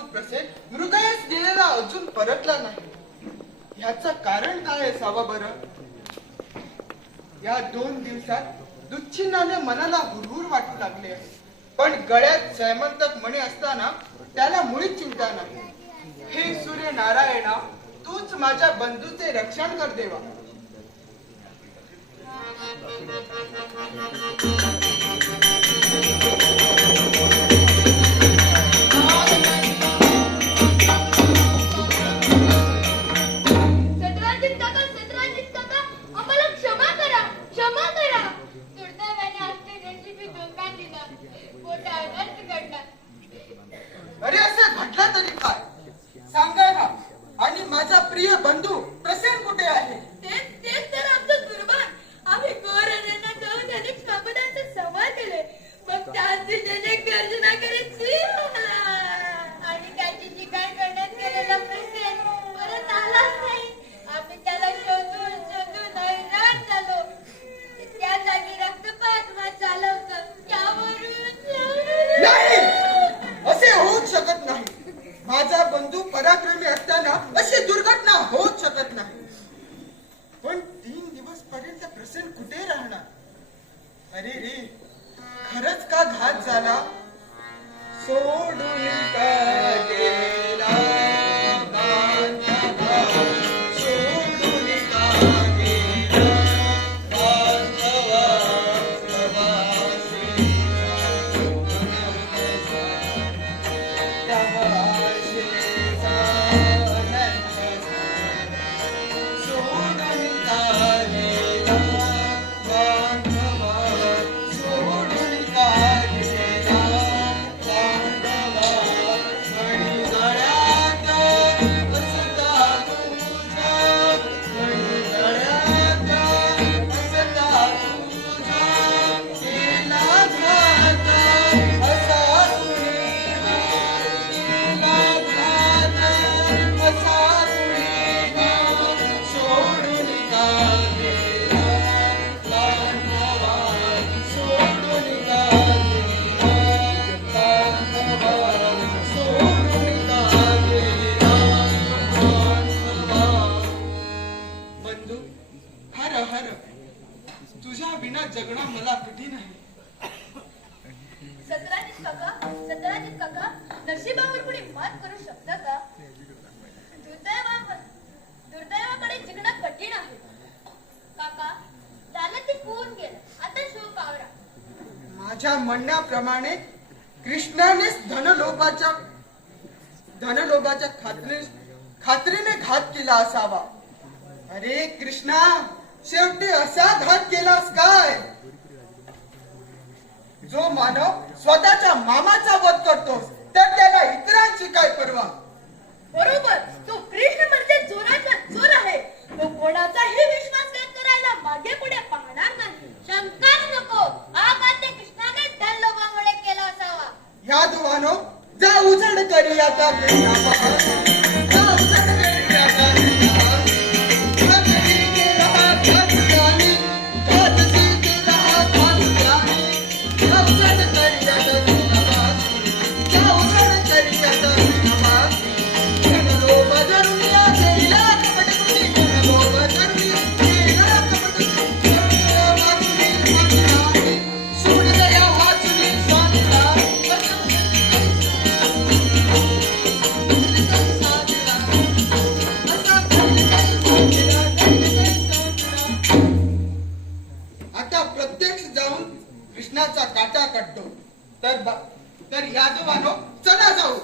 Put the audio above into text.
बंधू प्रसेन मृगयास गेलेला अजून परतला नाही. ह्याचं कारण काय असावं बरं? या 2 दिवसात दुच्छिन्नाने मनाला हुरहुर वाटू लागले आहे. पण गळ्यात सैमंतक मणी असताना त्याला मुळीच चिंता नाही. हे सूर्य नारायणा, तूच माझ्या बंधूचे रक्षण कर देवा. अरे असं घडलं तरी काय सांगा ना. आणि माझा प्रिय बंधू प्रसेन कुठे आहे? तेच तर आमचं दुर्भाग्य. आम्ही गोरण्यांना जाऊन अनेक शब्दांचे संवाद केले, मग त्याच दिशेने गर्जना करायची आणि त्याची शिकार करण्यात गेलेला प्रसेन परत आलाच नाही. आम्ही त्याला शोधून शोधून हैराण झालो. त्या जागी रक्तपात चालवतं नाही, असे होऊच शकत नाही. माझा बंधू पराक्रमी असताना अशी दुर्घटना होऊच शकत नाही. पण 3 दिवस पर्यंत प्रसेन कुठे राहणार? अरे रे, खरंच का घात झाला? सोडून का गेला बांधवा, सोडून का गेला बांधवा, प्रवासी तुझ्या विना जगणं मला कठीण आहे. सत्राजित काका, नशिबावर कुणी मात करू शकता का? दुर्दैवाकडे जिंकणं कठीण आहे. काका, त्याला ते कोण गेलं, आता शोक आवरा. माझ्या म्हणण्याप्रमाणे कृष्णानेच धनलोभाच्या खात्रीने घात केला असावा. अरे कृष्णा, शेवटी असा घात केलास काय? जो मानव स्वतःच्या मामाचा वध करतोस तर त्याला इतरांची काय पर्वा? बरोबर, तो कृष्ण म्हणजे जोराचा जोर आहे. तो कोणाचाही विश्वासघात करायला मागे पुढे पाहणार नाही. शंकाच नको, हा घात कृष्णाने धनलोभामुळे केला असावा. ह्या दुवानो, जा उजड करी आता काटा काढतो. तर या जुवानो, चला जाऊ.